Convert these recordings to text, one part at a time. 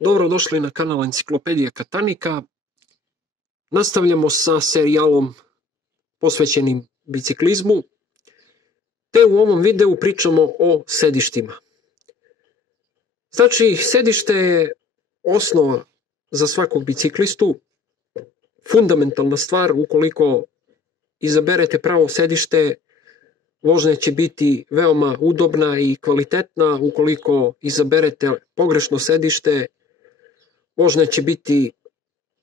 Dobrodošli na kanal Enciklopedija Katanika. Nastavljamo sa serijalom posvećenim biciklizmu, te u ovom videu pričamo o sedištima. Znači, sedište je osnova za svakog biciklistu, fundamentalna stvar. Ukoliko izaberete pravo sedište, vožnja će biti veoma udobna i kvalitetna. Ukoliko izaberete pogrešno sedište, vožnja će biti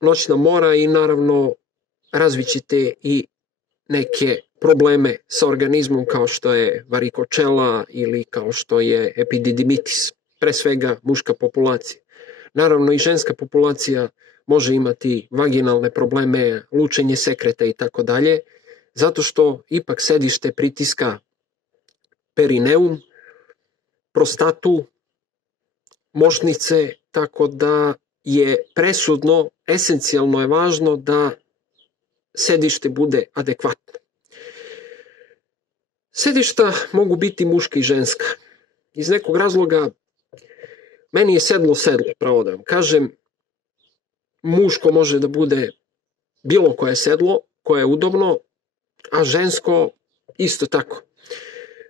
noćna mora i naravno razvićete i neke probleme sa organizmom kao što je varikočela ili kao što je epididimitis, pre svega muška populacija. Naravno i ženska populacija može imati vaginalne probleme, lučenje sekreta i tako dalje, zato što ipak sedište pritiska perineum, prostatu, mošnice, tako da je presudno, esencijalno je važno da sedište bude adekvatno. Sedišta mogu biti muška i ženska. Iz nekog razloga meni je sedlo, pravo da vam kažem. Muško može da bude bilo koje sedlo, koje je udobno, a žensko isto tako.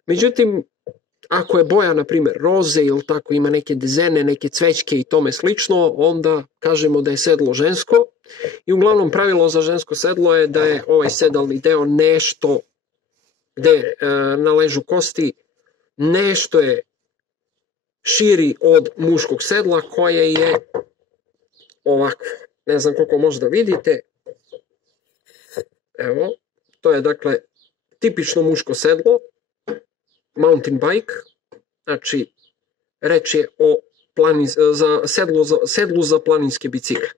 Međutim, ako je boja, na primjer, roze ili tako, ima neke dezene, neke cvećke i tome slično, onda kažemo da je sedlo žensko. I uglavnom pravilo za žensko sedlo je da je ovaj sedalni deo nešto gde naležu kosti, nešto je širi od muškog sedla koje je ovako. Ne znam koliko možda vidite. Evo, to je dakle tipično muško sedlo, mountain bike, znači reč je o sedlu za planinske bicikle.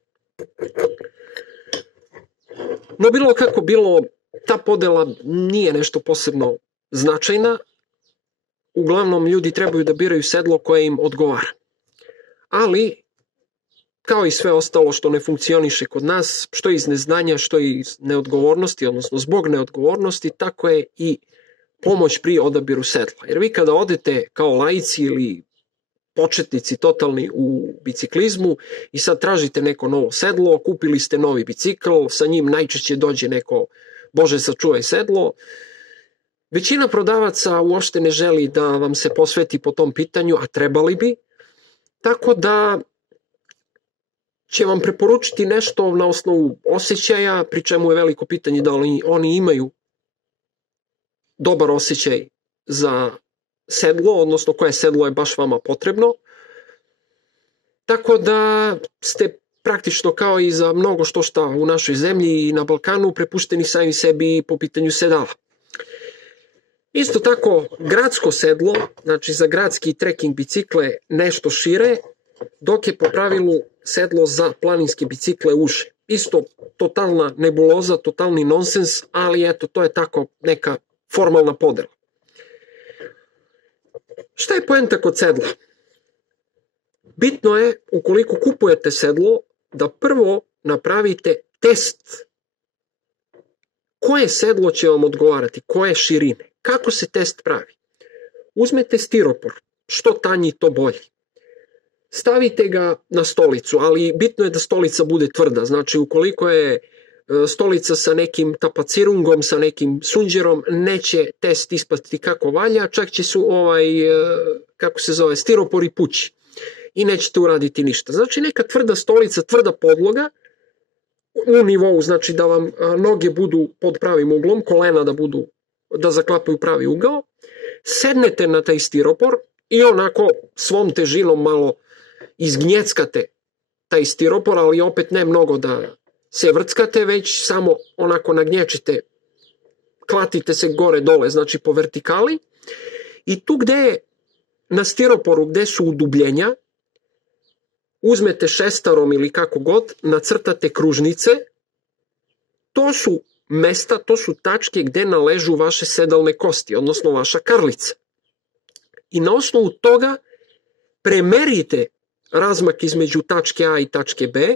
No bilo kako bilo, ta podela nije nešto posebno značajna. Uglavnom ljudi trebaju da biraju sedlo koje im odgovara. Ali, kao i sve ostalo što ne funkcioniše kod nas, što iz neznanja, što iz neodgovornosti, odnosno zbog neodgovornosti, tako je i pomoć pri odabiru sedla. Jer vi kada odete kao laici ili početnici totalni u biciklizmu i sad tražite neko novo sedlo, kupili ste novi bicikl, sa njim najčešće dođe neko Bože sačuvaj sedlo. Većina prodavaca uopšte ne želi da vam se posveti po tom pitanju, a trebali bi, tako da će vam preporučiti nešto na osnovu osjećaja, pri čemu je veliko pitanje da li oni imaju dobar osjećaj za sedlo, odnosno koje sedlo je baš vama potrebno. Tako da ste praktično kao i za mnogo što šta u našoj zemlji i na Balkanu prepušteni sami sebi po pitanju sedala. Isto tako, gradsko sedlo, znači za gradski trekking bicikle nešto šire, dok je po pravilu sedlo za planinske bicikle uže. Isto totalna nebuloza, totalni nonsens, ali eto, to je tako neka formalna podela. Šta je poenta kod sedla? Bitno je, ukoliko kupujete sedlo, da prvo napravite test. Koje sedlo će vam odgovarati, koje širine? Kako se test pravi? Uzmete stiropor, što tanji to bolje. Stavite ga na stolicu, ali bitno je da stolica bude tvrda. Znači, ukoliko je stolica sa nekim tapacirungom, sa nekim sunđerom, neće test ispasti kako valja, čak će su stiropori pući i nećete uraditi ništa. Znači, neka tvrda stolica, tvrda podloga u nivou, znači da vam noge budu pod pravim uglom, kolena da zaklapaju pravi ugao, sednete na taj stiropor i onako svom težinom malo izgnjeckate taj stiropor, ali opet ne mnogo da se vrckate, već samo onako nagnječite, klatite se gore dole, znači po vertikali, i tu gde je na stiroporu, gde su udubljenja, uzmete šestarom ili kako god, nacrtate kružnice. To su mesta, to su tačke gde naležu vaše sedalne kosti, odnosno vaša karlica. I na osnovu toga premerite razmak između tačke A i tačke B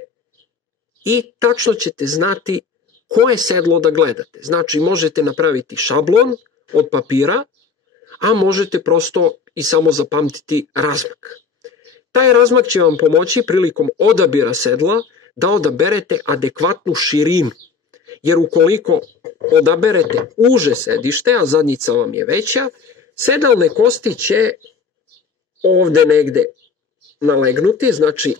i tačno ćete znati koje sedlo da gledate. Znači, možete napraviti šablon od papira, a možete prosto i samo zapamtiti razmak. Taj razmak će vam pomoći prilikom odabira sedla da odaberete adekvatnu širinu. Jer ukoliko odaberete uže sedište, a zadnjica vam je veća, sedalne kosti će ovde negde nalegnuti, znači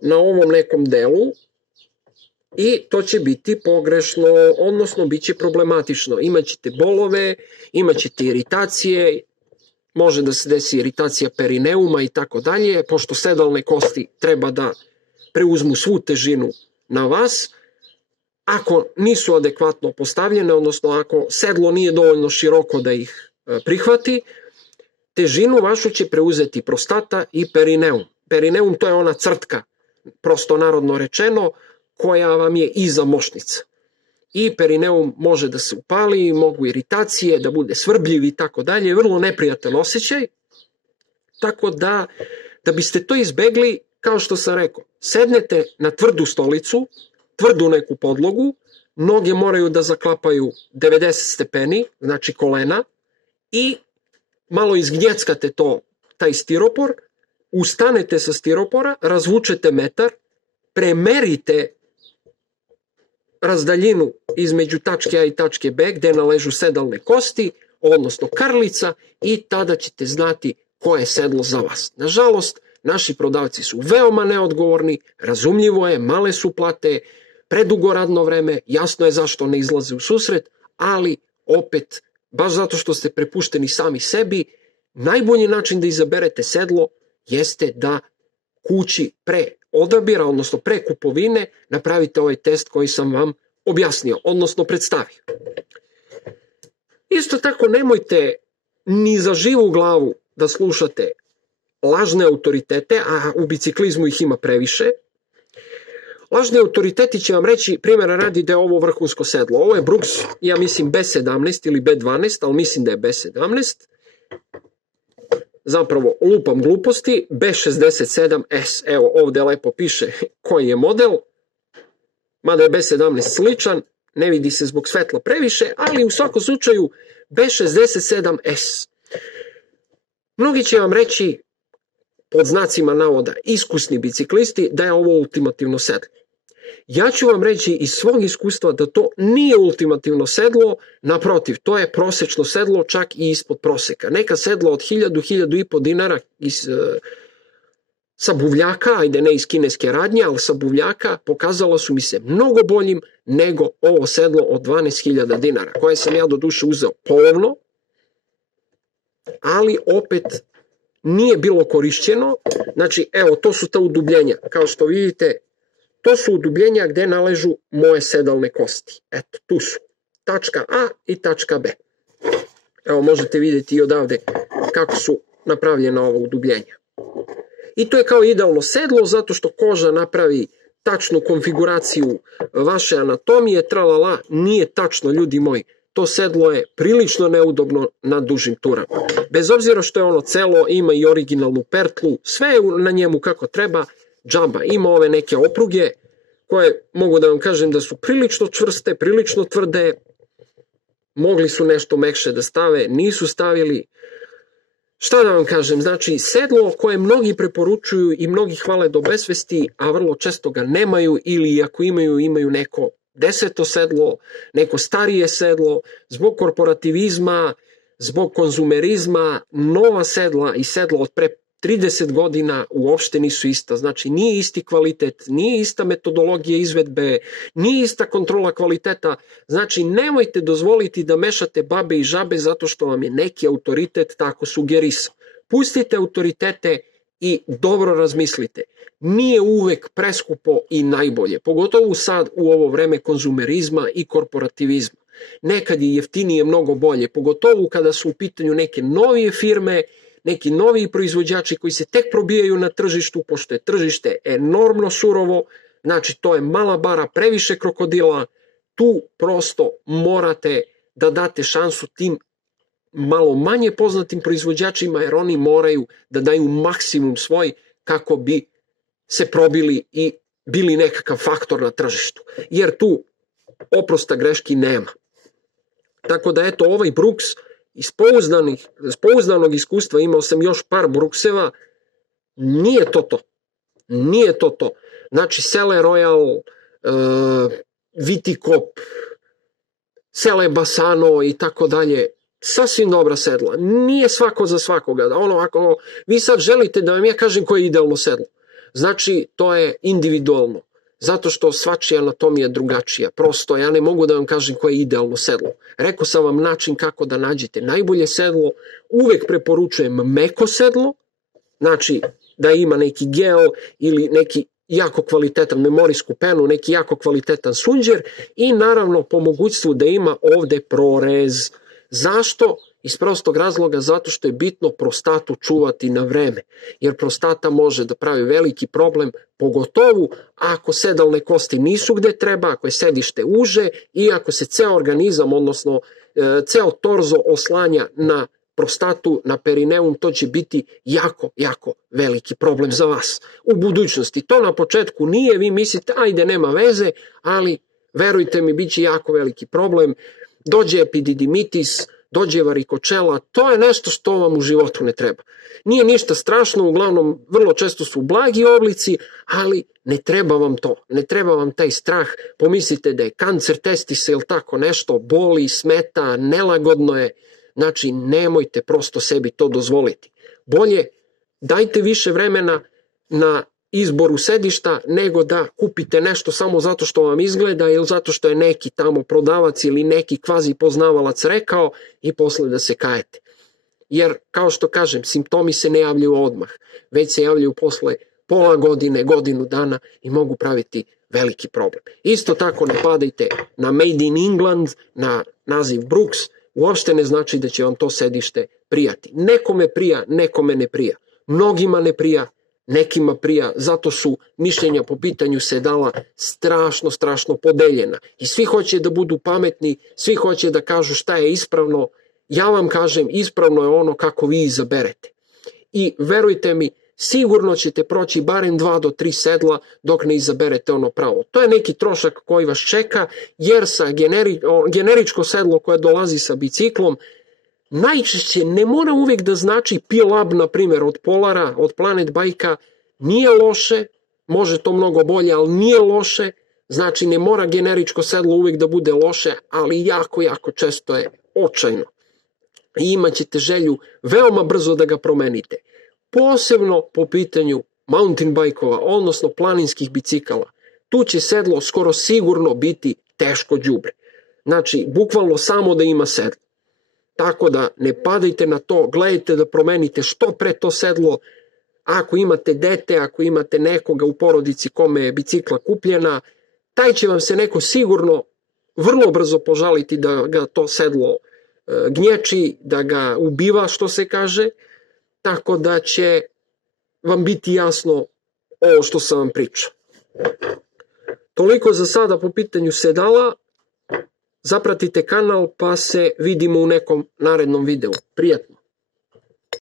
na ovom nekom delu, i to će biti pogrešno, odnosno bit će problematično. Imaćete bolove, imaćete iritacije, može da se desi iritacija perineuma i tako dalje, pošto sedalne kosti treba da preuzmu svu težinu na vas. Ako nisu adekvatno postavljene, odnosno ako sedlo nije dovoljno široko da ih prihvati, težinu vašu će preuzeti prostata i perineum. Perineum to je ona crtka, prosto narodno rečeno, koja vam je iza mošnica. I perineum može da se upali, mogu iritacije, da bude svrbljiv i tako dalje, vrlo neprijatan osjećaj. Tako da biste to izbegli, kao što sam rekao, sednete na tvrdu stolicu, tvrdu neku podlogu, noge moraju da zaklapaju 90 stepeni, znači kolena, i malo izgnjeckate taj stiropor, ustanete sa stiropora, razvučete metar, premerite razdaljinu između tačke A i tačke B gde naležu sedalne kosti, odnosno karlica, i tada ćete znati koje je sedlo za vas. Nažalost, naši prodavci su veoma neodgovorni, razumljivo je, male su plate, predugo radno vreme, jasno je zašto ne izlaze u susret, ali opet, baš zato što ste prepušteni sami sebi, najbolji način da izaberete sedlo jeste da kući pre odabira, odnosno pre kupovine, napravite ovaj test koji sam vam objasnio, odnosno predstavio. Isto tako nemojte ni za živu glavu da slušate lažne autoritete, a u biciklizmu ih ima previše. Lažni autoriteti će vam reći, primjera radi, da je ovo vrhunsko sedlo. Ovo je Brooks, ja mislim B17 ili B12, ali mislim da je B17. Zapravo lupam gluposti, B67S. Evo ovde lepo piše koji je model, mada je B17 sličan, ne vidi se zbog svetla previše, ali u svakom slučaju B67S. Mnogi će vam reći, pod znacima navoda, iskusni biciklisti, da je ovo ultimativno sedlo. Ja ću vam reći iz svog iskustva da to nije ultimativno sedlo, naprotiv, to je prosečno sedlo, čak i ispod proseka. Neka sedla od 1000-1500 dinara sa buvljaka, ajde ne iz kineske radnje, ali sa buvljaka, pokazalo su mi se mnogo boljim nego ovo sedlo od 12.000 dinara, koje sam ja do duše uzeo polovno, ali opet nije bilo korišćeno. Znači, evo, to su ta udubljenja. Kao što vidite, to su udubljenja gde naležu moje sedalne kosti. Eto, tu su. Tačka A i tačka B. Evo, možete vidjeti i odavde kako su napravljena ova udubljenja. I to je kao idealno sedlo, zato što koža napravi tačnu konfiguraciju vaše anatomije, tralala, nije tačno, ljudi moji. To sedlo je prilično neudobno na dužim turama. Bez obzira što je ono celo, ima i originalnu pertlu, sve je na njemu kako treba, džaba. Ima ove neke opruge koje mogu da vam kažem da su prilično čvrste, prilično tvrde, mogli su nešto mekše da stave, nisu stavili. Šta da vam kažem, znači sedlo koje mnogi preporučuju i mnogi hvale do besvesti, a vrlo često ga nemaju, ili ako imaju, imaju neko 10. sedlo, neko starije sedlo, zbog korporativizma, zbog konzumerizma, nova sedla i sedla od pre 30 godina uopšte nisu ista. Znači, nije isti kvalitet, nije ista metodologija izvedbe, nije ista kontrola kvaliteta. Znači, nemojte dozvoliti da mešate babe i žabe zato što vam je neki autoritet tako sugerisao. Pustite autoritete i dobro razmislite. Nije uvek preskupo i najbolje, pogotovo sad u ovo vreme konzumerizma i korporativizma. Nekad je jeftinije mnogo bolje, pogotovo kada su u pitanju neke novije firme, neki noviji proizvođači koji se tek probijaju na tržištu, pošto je tržište enormno surovo, znači to je mala bara, previše krokodila, tu prosto morate da date šansu tim malo manje poznatim proizvođačima, jer oni moraju da daju maksimum svoj kako bi se probili i bili nekakav faktor na tržištu, jer tu oprosta greški nema. Tako da eto, ovaj Brooks, iz pouzdanog iskustva, imao sam još par Brookseva, Nije to to. Nije to to. Znači, Sele Royal, Vitikop, Sele Basano i tako dalje, sasvim dobra sedla. Nije svako za svakoga. Ono, ako vi sad želite da vam ja kažem koje je idealno sedlo, znači, to je individualno. Zato što svačija anatomija je drugačija. Prosto, ja ne mogu da vam kažem koje je idealno sedlo. Rekao sam vam način kako da nađete najbolje sedlo. Uvek preporučujem meko sedlo, znači da ima neki gel ili neki jako kvalitetan memorijsku penu, neki jako kvalitetan sunđer i naravno po mogućstvu da ima ovde prorez. Zašto? Iz prostog razloga zato što je bitno prostatu čuvati na vreme, jer prostata može da pravi veliki problem, pogotovo ako sedalne kosti nisu gde treba, ako je sedište uže i ako se ceo organizam, odnosno ceo torzo oslanja na prostatu, na perineum, to će biti jako, jako veliki problem za vas u budućnosti. To na početku nije, vi mislite, ajde, nema veze, ali verujte mi, bit će jako veliki problem. Dođe epididimitis, dođe varikočela, to je nešto što vam u životu ne treba. Nije ništa strašno, uglavnom vrlo često su blagi oblici, ali ne treba vam to, ne treba vam taj strah, pomislite da je kancer testisa ili tako nešto, boli, smeta, nelagodno je, znači nemojte prosto sebi to dozvoliti. Bolje dajte više vremena na izboru sedišta nego da kupite nešto samo zato što vam izgleda ili zato što je neki tamo prodavac ili neki kvazi poznavalac rekao i posle da se kajete. Jer, kao što kažem, simptomi se ne javljaju odmah, već se javljaju posle pola godine, godinu dana i mogu praviti veliki problem. Isto tako ne padajte na Made in England, na naziv Brooks, uopšte ne znači da će vam to sedište prijati. Nekome prija, nekome ne prija. Mnogima ne prija, nekima prija, zato su mišljenja po pitanju sedala strašno podeljena. I svi hoće da budu pametni, svi hoće da kažu šta je ispravno. Ja vam kažem, ispravno je ono kako vi izaberete. I verujte mi, sigurno ćete proći barem 2 do 3 sedla dok ne izaberete ono pravo. To je neki trošak koji vas čeka, jer sa generičko sedlo koje dolazi sa biciklom, najčešće ne mora uvijek da znači P-Lab, na primjer, od Polara, od Planet Bike-a, nije loše, može to mnogo bolje, ali nije loše, znači ne mora generičko sedlo uvijek da bude loše, ali jako često je očajno. I imat ćete želju veoma brzo da ga promenite. Posebno po pitanju mountain bike-ova, odnosno planinskih bicikala. Tu će sedlo skoro sigurno biti teško đubre. Znači, bukvalno samo da ima sedlo. Tako da ne padajte na to, gledajte da promenite što pre to sedlo. Ako imate dete, ako imate nekoga u porodici kome je bicikla kupljena, taj će vam se neko sigurno vrlo brzo požaliti da ga to sedlo gnječi, da ga ubiva, što se kaže, tako da će vam biti jasno ovo što sam vam pričao. Toliko za sada po pitanju sedala. Zapratite kanal pa se vidimo u nekom narednom videu. Prijatno!